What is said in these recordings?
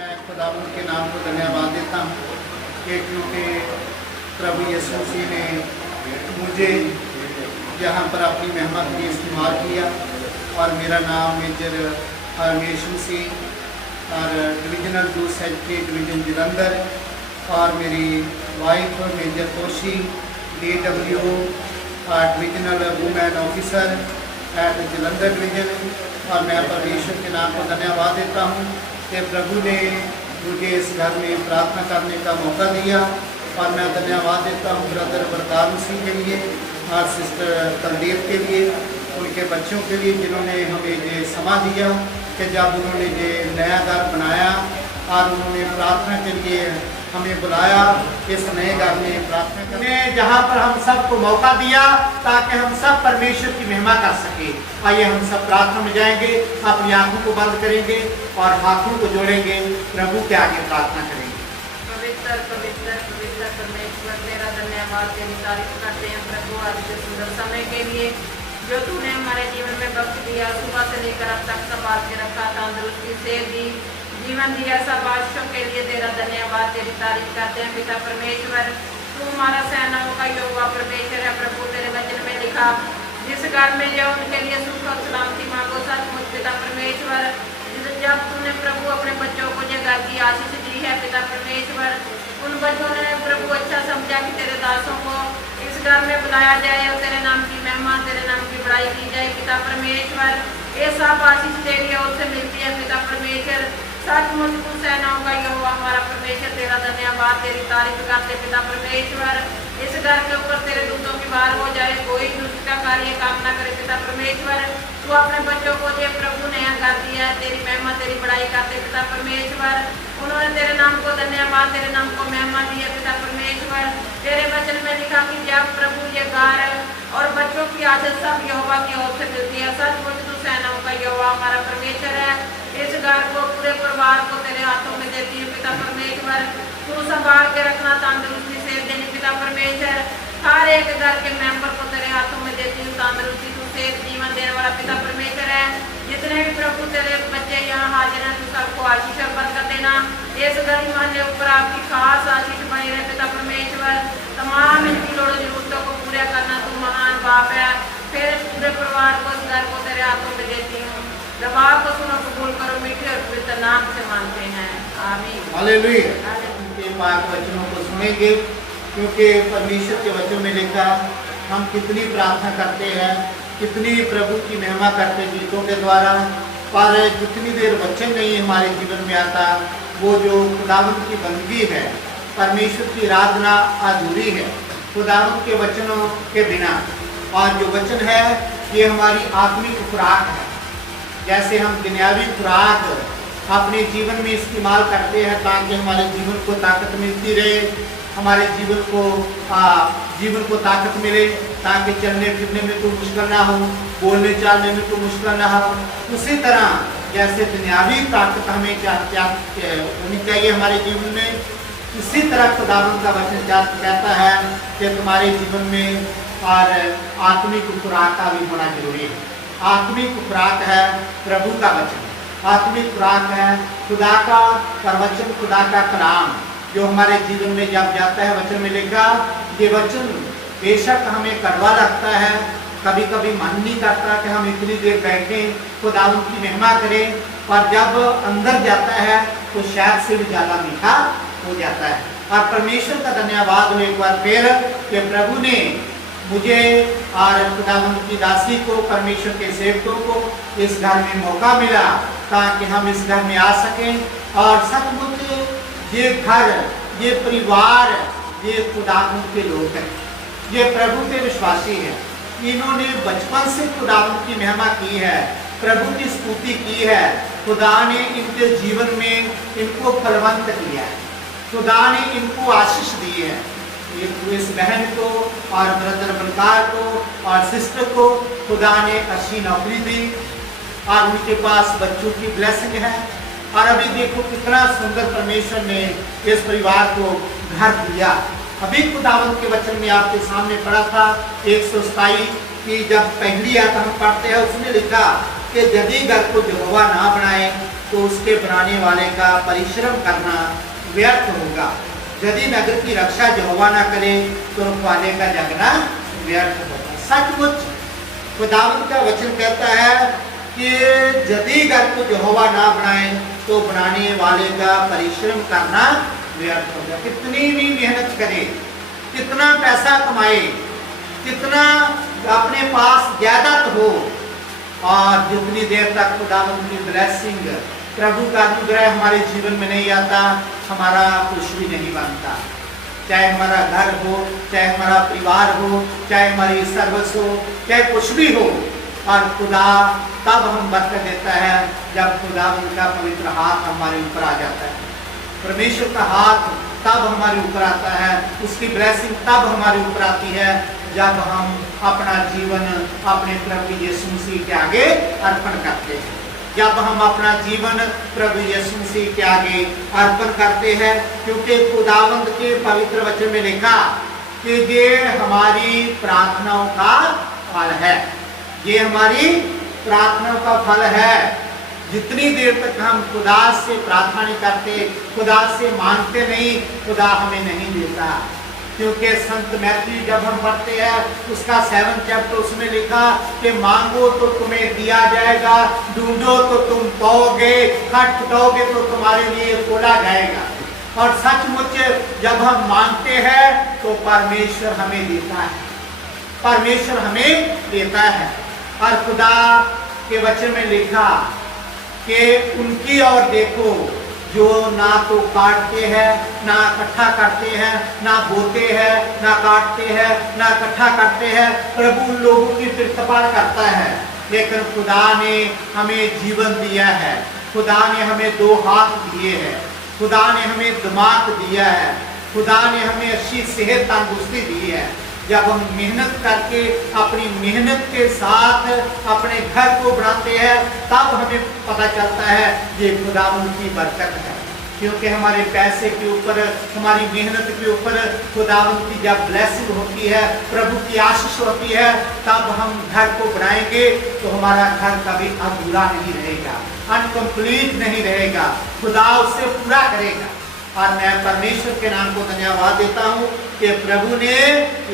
मैं खुदावंद के नाम को धन्यवाद देता हूँ कि क्योंकि प्रभु यीशु मसीह ने मुझे यहाँ पर अपनी महिमा के लिए इस्तेमाल किया और मेरा नाम मेजर हरमेश मसीह और divisional youth secretary division Jalandhar और मेरी wife major Toshi DW divisional women officer at Jalandhar division. और मैं परमेश्वर के नाम को धन्यवाद देता हूँ कि प्रभु ने मुझे इस घर में प्रार्थना करने का मौका दिया। और मैं धन्यवाद देता हूँ ब्रदर वरदान सिंह के लिए और सिस्टर तलदेव के लिए, उनके बच्चों के लिए, जिन्होंने हमें ये समा दिया कि जब उन्होंने ये नया घर बनाया और उन्होंने प्रार्थना के लिए हमें बुलाया इस नए घर में प्रार्थना करने, जहाँ पर हम सबको मौका दिया ताकि हम सब परमेश्वर की महिमा कर सके। आइए हम सब प्रार्थना में जाएंगे, अपनी आंखों को बंद करेंगे और हाथों को जोड़ेंगे, प्रभु के आगे प्रार्थना करेंगे। पवित्र पवित्र पवित्र परमेश्वर, तेरा धन्यवाद, तेरी तारीफ करते हैं प्रभु आज के सुंदर समय के लिए जो तूने हमारे जीवन में वक्त दिया, सुबह से लेकर अब तक संभाल के रखा, तंदुरुस्ती से दी, जीवन दिया। सब बादशाहों के लिए तेरा धन्यवाद, तेरी तारीफ करते हैं पिता परमेश्वर। तू हमारा सेनाओं का यहोवा परमेश्वर है प्रभु। तेरे वचन में लिखा जिस घर में जाओ उनके लिए सुख और सलामती मांगो। सचमुच पिता परमेश्वर, जब तूने प्रभु अपने बच्चों को ये घर की आशीष दी है पिता परमेश्वर, उन बच्चों ने प्रभु अच्छा समझा कि तेरे दासों को इस घर में बुलाया जाए और तेरे नाम की महिमा, तेरे नाम की बड़ाई की जाए पिता परमेश्वर। ये सब आशीष तेरी ओर से मिलती है पिता परमेश्वर। सचमुच तू सेनाओं का यहोवा हमारा परमेश्वर, तेरा धन्यवाद, तेरी तारीफ करते पिता परमेश्वर। इस घर के ऊपर तेरे दूतों की बार हो जाए, कोई दुष्ट का कार्य काम न करे पिता परमेश्वर। तू अपने बच्चों को ये प्रभु नया कर दिया है, तेरी महिमा तेरी बड़ाई करते पिता परमेश्वर। उन्होंने तेरे नाम को धन्यवाद, तेरे नाम को महिमा दी है पिता परमेश्वर। तेरे वचन में लिखा कि जब प्रभु ये घर और बच्चों की आदत सब यहोवा की ओर से मिलती है। सचमुच तू सेनाओं का यहोवा हमारा परमेश्वर है। इस घर को, पूरे परिवार को तेरे हाथों में देती है पिता परमेश्वर। तू संभाल के रखना, तंदुरुस्ती से देनी पिता परमेश्वर। हर एक घर के मेंबर को तेरे हाथों में देती हूँ, तंदुरुस्ती तू सेहत जीवन देने वाला पिता परमेश्वर है। जितने भी प्रभु तेरे बच्चे यहाँ हाजिर हैं, तू सबको आशीष और बरकत देना। इस गली मोहल्ले ऊपर आपकी खास आशीष बनी रहे पिता परमेश्वर। तमाम इनकी लोड़ों जरूरतों को पूरा करना तू महान बाप है। फिर पूरे परिवार को, इस घर को तेरे हाथों में देती हूँ। दबा को सुनो, कबूल करो, मीठे और पवित्र नाम से मांगते हैं, आमीन। हालेलुया। उनके पाक वचनों को सुनेंगे क्योंकि परमेश्वर के वचन में लिखा हम कितनी प्रार्थना करते हैं, कितनी प्रभु की महिमा करते गीतों के द्वारा, पर जितनी देर वचन नहीं हमारे जीवन में आता, वो जो खुदावंद की बंदगी है, परमेश्वर की आराधना अधूरी है खुदावंद के वचनों के बिना। और जो वचन है ये हमारी आत्मिक खुराक है। जैसे हम दुनियावी खुराक अपने जीवन में इस्तेमाल करते हैं ताकि हमारे जीवन को ताकत मिलती रहे, हमारे जीवन को ताकत मिले, ताकि चलने फिरने में कोई मुश्किल ना हो, बोलने चालने में कोई मुश्किल ना हो। उसी तरह जैसे दुनियावी ताकत हमें होनी चाहिए हमारे जीवन में, इसी तरह खुदावंद का वचन कहता है कि तुम्हारे जीवन में और आत्मिक खुराक का भी होना जरूरी है। आत्मिक खुराक है प्रभु का वचन, आत्मिक खुराक है खुदा का प्रवचन, खुदा का कलाम जो हमारे जीवन में जब जाता है। वचन में लिखा ये वचन बेशक हमें कड़वा लगता है, कभी कभी मन नहीं करता कि हम इतनी देर बैठें खुदावंद की महिमा करें, पर जब अंदर जाता है तो शायद से भी ज़्यादा मीठा हो जाता है। और परमेश्वर का धन्यवाद हो एक बार फिर कि प्रभु ने मुझे और खुदावंद की दासी को, परमेश्वर के सेवकों को इस घर में मौका मिला ताकि हम इस घर में आ सकें। और सचमुच ये घर, ये परिवार, ये खुदावंद के लोग हैं, ये प्रभु के विश्वासी हैं। इन्होंने बचपन से खुदावंद की महिमा की है, प्रभु की स्तुति की है। खुदा ने इनके जीवन में इनको फलवंत किया है, खुदा ने इनको आशीष दी है। इस बहन को और ब्रदर बलकार को और सिस्टर को खुदा ने अच्छी नौकरी दी और उनके पास बच्चों की ब्लेसिंग है। और अभी देखो कितना सुंदर परमेश्वर ने इस परिवार को घर दिया। अभी खुदावंद के वचन में आपके सामने पढ़ा था 127 की जब पहली आयत हम पढ़ते हैं उसमें लिखा कि यदि घर को यहोवा ना बनाए तो उसके बनाने वाले का परिश्रम करना व्यर्थ होगा। यदि नगर की रक्षा यहोवा ना करे तो रखवाले का जगना व्यर्थ होगा। सचमुच खुदावंद का वचन कहता है कि यदि घर को यहोवा ना बनाए तो बनाने वाले का परिश्रम करना व्यर्थ होगा। कितनी भी मेहनत करे, कितना पैसा कमाए, कितना अपने पास जायदाद हो, और जितनी देर तक खुदावंद की ब्लेसिंग, प्रभु का अनुग्रह हमारे जीवन में नहीं आता, हमारा कुछ भी नहीं बनता। चाहे हमारा घर हो, चाहे हमारा परिवार हो, चाहे हमारी सर्विस हो, चाहे कुछ भी हो, और खुदा तब हम बरकत देता है जब खुदावंद का पवित्र हाथ हमारे ऊपर आ जाता है। परमेश्वर का हाथ तब हमारे ऊपर आता है, उसकी ब्लेसिंग तब हमारे ऊपर आती है जब हम अपना जीवन अपने प्रभु यीशु मसीह के आगे अर्पण करते हैं। जब हम अपना जीवन प्रभु यीशु मसीह के आगे अर्पण करते हैं, क्योंकि खुदावंद के पवित्र वचन में लिखा कि ये हमारी प्रार्थनाओं का फल है, ये हमारी प्रार्थनाओं का फल है। जितनी देर तक हम खुदा से प्रार्थना नहीं करते, खुदा से मांगते नहीं, खुदा हमें नहीं देता। क्योंकि संत मैथ्यू जब हम पढ़ते हैं उसका 7 चैप्टर, उसमें लिखा कि मांगो तो तुम्हें दिया जाएगा, ढूंढो तो तुम पाओगे, खटखटाओगे तो तुम्हारे लिए खोला जाएगा। और सचमुच जब हम मांगते हैं तो परमेश्वर हमें देता है, परमेश्वर हमें देता है। और खुदा के वचन में लिखा कि उनकी ओर देखो जो ना तो काटते हैं ना इकट्ठा करते हैं, ना बोते हैं ना काटते हैं ना इकट्ठा करते हैं, प्रभु उन लोगों की प्रतिपाल करता है। लेकिन खुदा ने हमें जीवन दिया है, खुदा ने हमें 2 हाथ दिए हैं, खुदा ने हमें दिमाग दिया है, खुदा ने हमें अच्छी सेहत तंदुरुस्ती दी है। जब हम मेहनत करके अपनी मेहनत के साथ अपने घर को बनाते हैं तब हमें पता चलता है ये खुदावंद की बरकत है। क्योंकि हमारे पैसे के ऊपर, हमारी मेहनत के ऊपर खुदावंद की जब ब्लेसिंग होती है, प्रभु की आशीष होती है, तब हम घर को बनाएंगे तो हमारा घर कभी अधूरा नहीं रहेगा, अनकम्प्लीट नहीं रहेगा, खुदा उसे पूरा करेगा। और मैं परमेश्वर के नाम को धन्यवाद देता हूँ कि प्रभु ने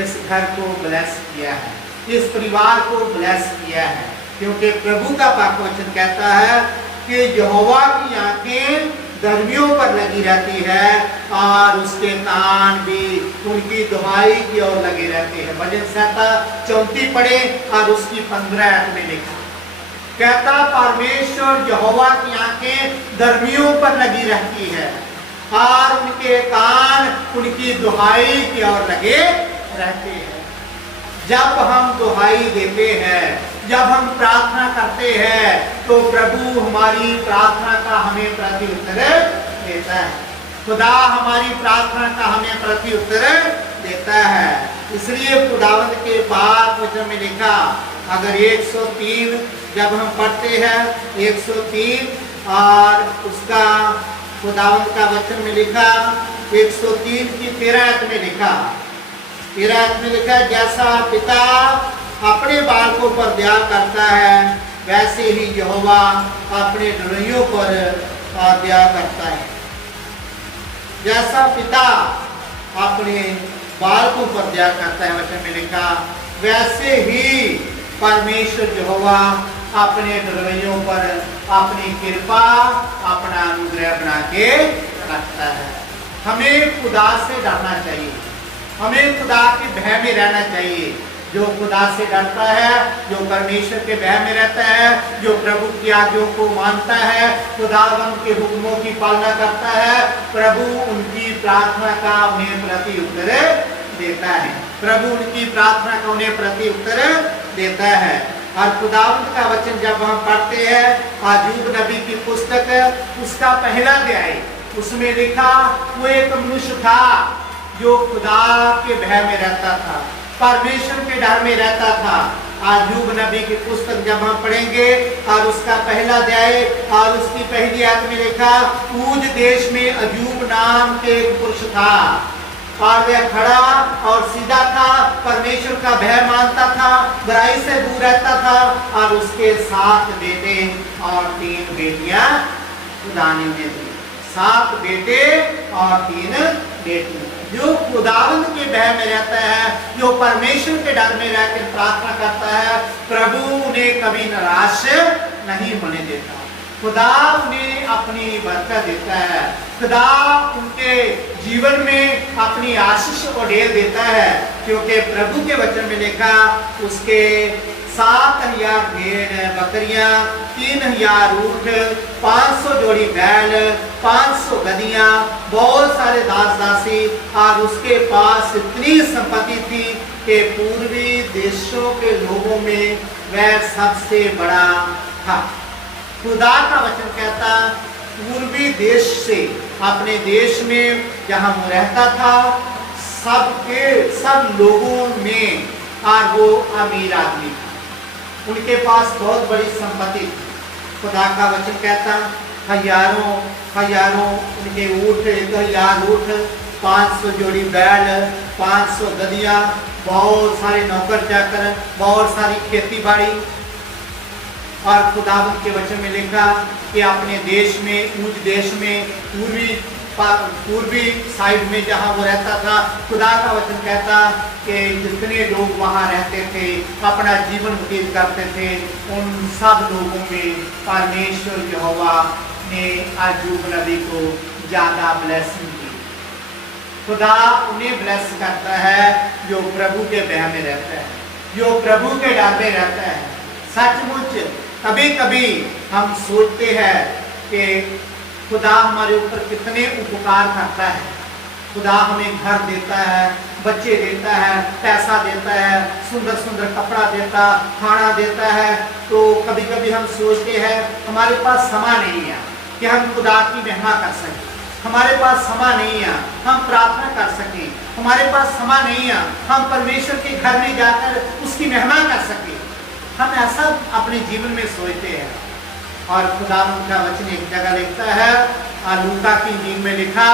इस घर को ब्लेस किया है, इस परिवार को ब्लेस किया है। क्योंकि प्रभु का पाक वचन कहता है कि यहोवा की आंखें धर्मियों पर लगी रहती है और उसके कान भी उनकी दुहाई की ओर लगे रहते हैं। भजन संहिता 34 पढ़े और उसकी 15 आयत में लिखा, कहता परमेश्वर यहोवा की आंखें धर्मियों पर लगी रहती है और उनके कान उनकी दुहाई की ओर लगे रहते हैं। जब हम दुहाई देते हैं, जब हम प्रार्थना करते हैं तो प्रभु हमारी प्रार्थना का हमें प्रत्युत्तर देता है, खुदा हमारी प्रार्थना का हमें प्रत्युत्तर देता है। इसलिए खुदावंद के पाक वचन में लिखा, अगर 103 जब हम पढ़ते हैं 103 और उसका खुदावंद का वचन में लिखा 103 की 13 आयत में लिखा, 13 आयत में लिखा, जैसा पिता अपने बालकों पर दया करता है वैसे ही यहोवा अपने ढुलैयों पर दया करता है। जैसा पिता अपने बालकों पर दया करता है, वचन में लिखा, वैसे ही परमेश्वर यहोवा अपने ढुलैयों पर अपनी कृपा, अपना अनुग्रह बना के रखता है। हमें खुदा से डरना चाहिए, हमें खुदा के भय में रहना चाहिए। जो खुदा से डरता है, जो परमेश्वर के भय में रहता है, जो प्रभु की आज्ञाओं को मानता है, खुदावंद के हुक्मों की पालना करता है, प्रभु उनकी प्रार्थना का उन्हें प्रति उत्तर देता है, प्रभु उनकी प्रार्थना का उन्हें प्रति उत्तर देता है। और खुदावंद का वचन जब हम पढ़ते हैं अय्यूब नबी की पुस्तक, उसका पहला अध्याय, उसमें लिखा, वो एक मनुष्य था जो खुदा के भय में रहता था, परमेश्वर के डर में रहता था। अय्यूब नबी की पुस्तक जब हम पढ़ेंगे और उसका पहला अध्याय और उसकी पहली आयत में लिखा, ऊज देश में अय्यूब नाम के एक पुरुष था, और वह खड़ा और सीधा था, परमेश्वर का भय मानता था, बुराई से दूर रहता था, और उसके 7 बेटे और 3 बेटियां खुदा ने उन्हें दी। 7 बेटे और 3 बेटियां। जो खुदावंद के भय में रहता है, जो परमेश्वर के डर में रहकर प्रार्थना करता है, प्रभु उन्हें कभी निराश नहीं होने देता। खुदा उन्हें अपनी बरकत देता है, खुदा उनके जीवन में अपनी आशीष उड़ेल देता है, क्योंकि प्रभु के वचन में लिखा उसके 7,000 भेड़ बकरियां, 3,000 ऊंट, 500 जोड़ी बैल, 500 गधियां, बहुत सारे दास दासी, और उसके पास इतनी संपत्ति थी कि पूर्वी देशों के लोगों में वह सबसे बड़ा था। खुदा का वचन कहता पूर्वी देश से, अपने देश में जहां वो रहता था, सब लोगों में, और वो अमीर आदमी था, उनके पास बहुत बड़ी संपत्ति थी। खुदा का वचन कहता हजारों उनके ऊँट, 1,000 ऊँट, 500 जोड़ी बैल, 500 गधियां, बहुत सारे नौकर चाकर, बहुत सारी खेती बाड़ी। और खुदावंद के वचन में लिखा कि अपने देश में, उस देश में पूर्वी साइड में जहां वो रहता था, खुदा का वचन कहता कि जितने लोग वहां रहते थे, अपना जीवन व्यतीत करते थे, उन सब लोगों में परमेश्वर यहोवा ने अय्यूब नबी को ज्यादा ब्लेसिंग दी। खुदा उन्हें ब्लेस करता है जो प्रभु के भय में रहता है, जो प्रभु के डर में रहता है। सचमुच कभी कभी हम सोचते हैं कि खुदा हमारे ऊपर कितने उपकार करता है। खुदा हमें घर देता है, बच्चे देता है, पैसा देता है, सुंदर सुंदर कपड़ा देता, खाना देता है। तो कभी कभी हम सोचते हैं हमारे पास समय नहीं है कि हम खुदा की महिमा कर सकें, हमारे पास समय नहीं है हम प्रार्थना कर सकें, हमारे पास समय नहीं है हम परमेश्वर के घर में जाकर उसकी महिमा कर सकें। हम ऐसा अपने जीवन में सोचते हैं। और खुदा का वचन एक जगह लिखता है, लूका की इंजील में लिखा,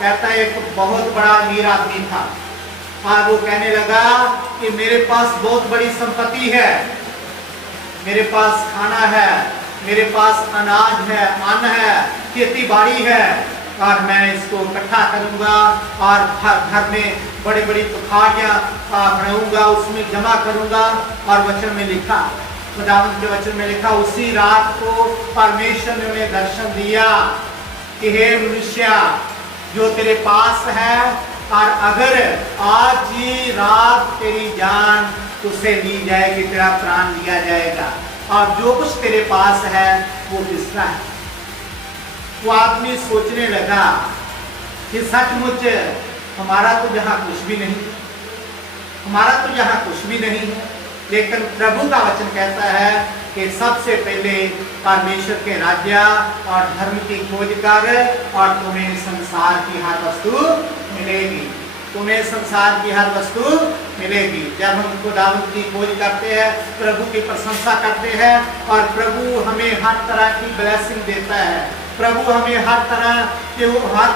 कहता है एक बहुत बड़ा अमीर आदमी था, और वो कहने लगा कि मेरे पास बहुत बड़ी संपत्ति है, मेरे पास खाना है, मेरे पास अनाज है, अन्न है, खेती बाड़ी है, और मैं इसको इकट्ठा करूंगा और घर में बड़ी बड़ी पुखारियां बनाऊंगा, उसमें जमा करूंगा। और वचन में लिखा, खुदावंद के वचन में लिखा, उसी रात को परमेश्वर ने उन्हें दर्शन दिया कि हे मनुष्य, जो तेरे पास है, और अगर आज ही रात तेरी जान तुझसे ली जाएगी, तेरा प्राण लिया जाएगा, और जो कुछ तेरे पास है वो किसका है। वो आदमी सोचने लगा कि सचमुच हमारा तो यहाँ कुछ भी नहीं, हमारा तो यहाँ कुछ भी नहीं है। लेकिन प्रभु का वचन कहता है कि सबसे पहले परमेश्वर के राज्य और धर्म की खोज कर, और तुम्हें संसार की हर वस्तु मिलेगी, तुम्हें संसार की हर वस्तु मिलेगी। जब हम खुदावंद की खोज करते हैं, प्रभु की प्रशंसा करते हैं, और प्रभु हमें हर तरह की ब्लेसिंग देता है, प्रभु हमें हर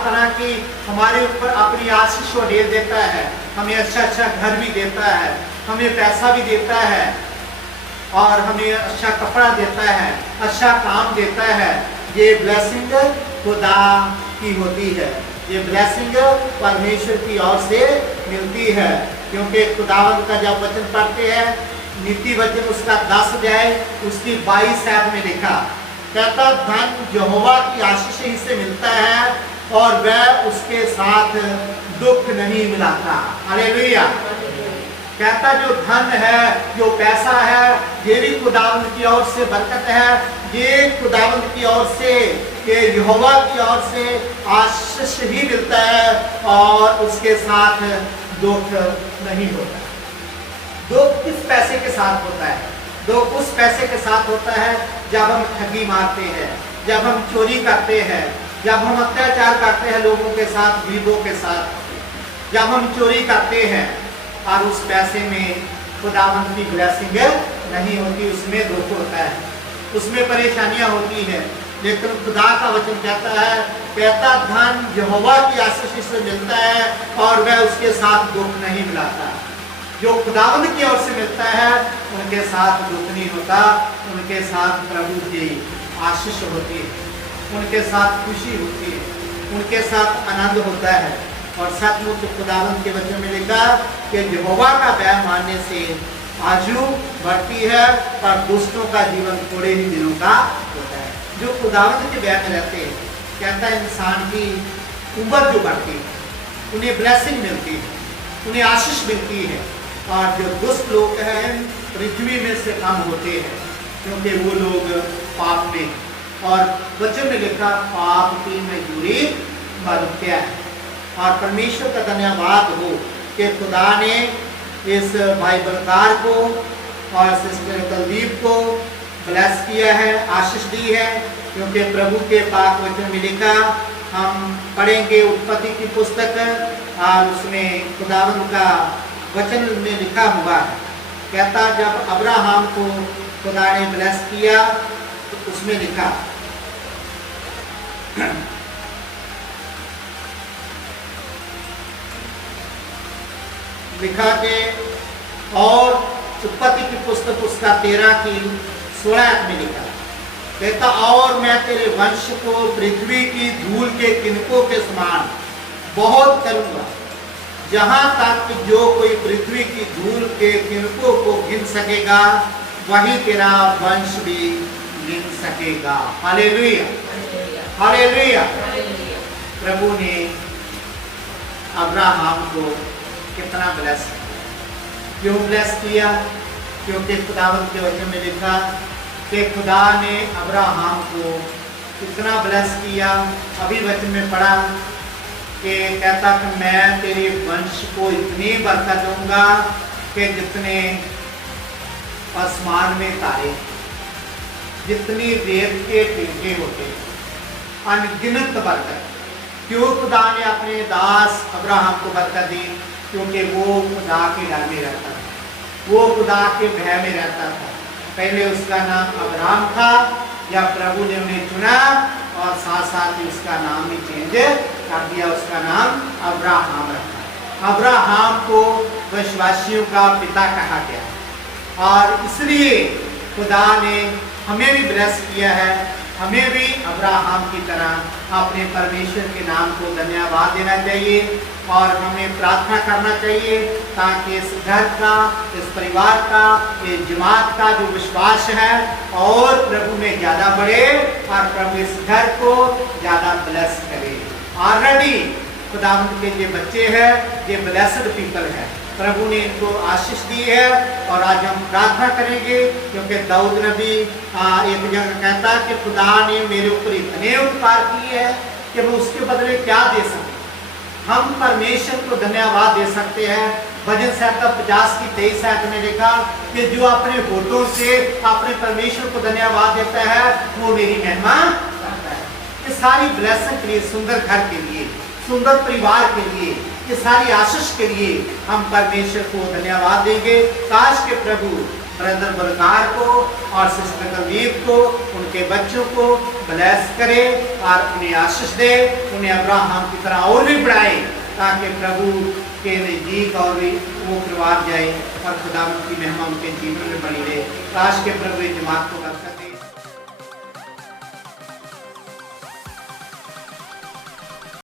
तरह की हमारे ऊपर अपनी आशीष उड़ेल देता है, हमें अच्छा अच्छा घर भी देता है, हमें पैसा भी देता है, और हमें अच्छा कपड़ा देता है, अच्छा काम देता है। ये ब्लेसिंग खुदा की होती है, ये ब्लेसिंग परमेश्वर की ओर से मिलती है। क्योंकि खुदावंद का जब वचन पढ़ते हैं, नीति वचन उसका 10 अध्याय उसकी 22 आयत में लिखा, कहता धन यहोवा की आशीष ही से मिलता है, और वह उसके साथ दुख नहीं मिलाता। हालेलुया। कहता जो धन है, जो पैसा है, ये भी खुदावंद की ओर से बरकत है, ये खुदावंद की ओर से, ये यहोवा की ओर से आशीष ही मिलता है, और उसके साथ दुख नहीं होता। दुख किस पैसे के साथ होता है? दुख उस पैसे के साथ होता है जब हम ठगी मारते हैं, जब हम चोरी करते हैं, जब हम अत्याचार करते हैं लोगों के साथ, गरीबों के साथ, जब हम चोरी करते हैं, और उस पैसे में खुदावंद की ब्लेसिंग नहीं होती, उसमें दुख होता है, उसमें परेशानियां होती है। लेकिन खुदा का वचन कहता धन यहोवा की आशीष से मिलता है और वह उसके साथ दुख नहीं मिलाता। जो खुदावंद की ओर से मिलता है उनके साथ दुख नहीं होता, उनके साथ प्रभु की आशीष होती है, उनके साथ खुशी होती है, उनके साथ आनंद होता है। और सचमुच खुदावंद के वचन में लिखा कि यहोवा का भय मानने से आयु बढ़ती है पर दुष्टों का जीवन थोड़े ही दिनों का होता है। जो खुदावंद के भय में रहते हैं, कहता है इंसान की उम्र जो बढ़ती है, उन्हें ब्लेसिंग मिलती है, उन्हें आशीष मिलती है। और जो दुष्ट लोग हैं पृथ्वी में से कम होते हैं, क्योंकि वो लोग पाप में, और वचन में लिखा पाप की मजदूरी मृत्यु है। और परमेश्वर का धन्यवाद हो कि खुदा ने इस भाई बलकार को और सिस्टर कुलदीप को ब्लेस किया है, आशीष दी है, क्योंकि प्रभु के पाक वचन में लिखा, हम पढ़ेंगे उत्पत्ति की पुस्तक और उसमें खुदावंद का वचन में लिखा हुआ है। कहता जब अब्राहम को खुदा ने ब्लेस किया तो उसमें लिखा कि और उत्पत्ति की पुस्तक उसका 13 की 16 में लिखा, कहता और मैं तेरे वंश को पृथ्वी की धूल के किनकों के समान बहुत करूंगा, जहां तक कि जो कोई पृथ्वी की धूल के किनकों को गिन सकेगा वही तेरा वंश भी गिन सकेगा। Hallelujah, hallelujah. प्रभु ने अब्राहम को कितना ब्लेस क्यों ब्लेस किया? क्योंकि खुदावंद के वचन में लिखा कि खुदा ने अब्राहम को कितना ब्लेस किया। अभी वचन में पढ़ा कि कहता कि मैं तेरे वंश को इतनी बरकत दूंगा कि जितने आसमान में तारे, जितनी रेत के टीके होते, अनगिनत बरकत। क्यों खुदा ने अपने दास अब्राहम को बरकत दी? क्योंकि वो खुदा के डर में रहता था, वो खुदा के भय में रहता था। पहले उसका नाम अब्राहम था, या प्रभु ने उन्हें चुना और साथ साथ ही उसका नाम भी चेंज कर दिया, उसका नाम अब्राहम रखा। अब्राहम को विश्वासियों का पिता कहा गया और इसलिए खुदा ने हमें भी ब्लेस किया है। हमें भी अब्राहम की तरह अपने परमेश्वर के नाम को धन्यवाद देना चाहिए और हमें प्रार्थना करना चाहिए ताकि इस घर का, इस परिवार का, इस जमात का जो विश्वास है और प्रभु में ज़्यादा बढ़े और प्रभु इस घर को ज़्यादा ब्लेस करे। ऑलरेडी खुदावंद के ये बच्चे हैं, ये ब्लेस्ड पीपल है, प्रभु ने इनको आशीष दी है। और आज हम प्रार्थना करेंगे क्योंकि दाऊद नबी एक जगह कहता है कि खुदा ने मेरे ऊपर इतने उपकार किए हैं कि मैं उसके बदले क्या दे सकूं। हम परमेश्वर को धन्यवाद दे सकते हैं। भजन संहिता 50 की 23 आयत में लिखा कि जो अपने होठों से अपने परमेश्वर को धन्यवाद देता है वो मेरी महिमा करता है। ये सारी ब्लेसिंग के लिए, सुंदर घर के लिए, सुंदर परिवार के लिए, ये सारी आशीष के लिए हम परमेश्वर को धन्यवाद देंगे। काश के प्रभु ब्रदर बलकार को और सिस्टर कुलदीप को, उनके बच्चों को ब्लेस करे और उन्हें आशीष दे, उन्हें अब्राहम की तरह और भी बढ़ाए ताकि प्रभु के नजदीक और भी वो परिवार जाए और खुदा की महिमा उनके जीवन में बनी रहे। काश के प्रभु जमात को बरकत दे।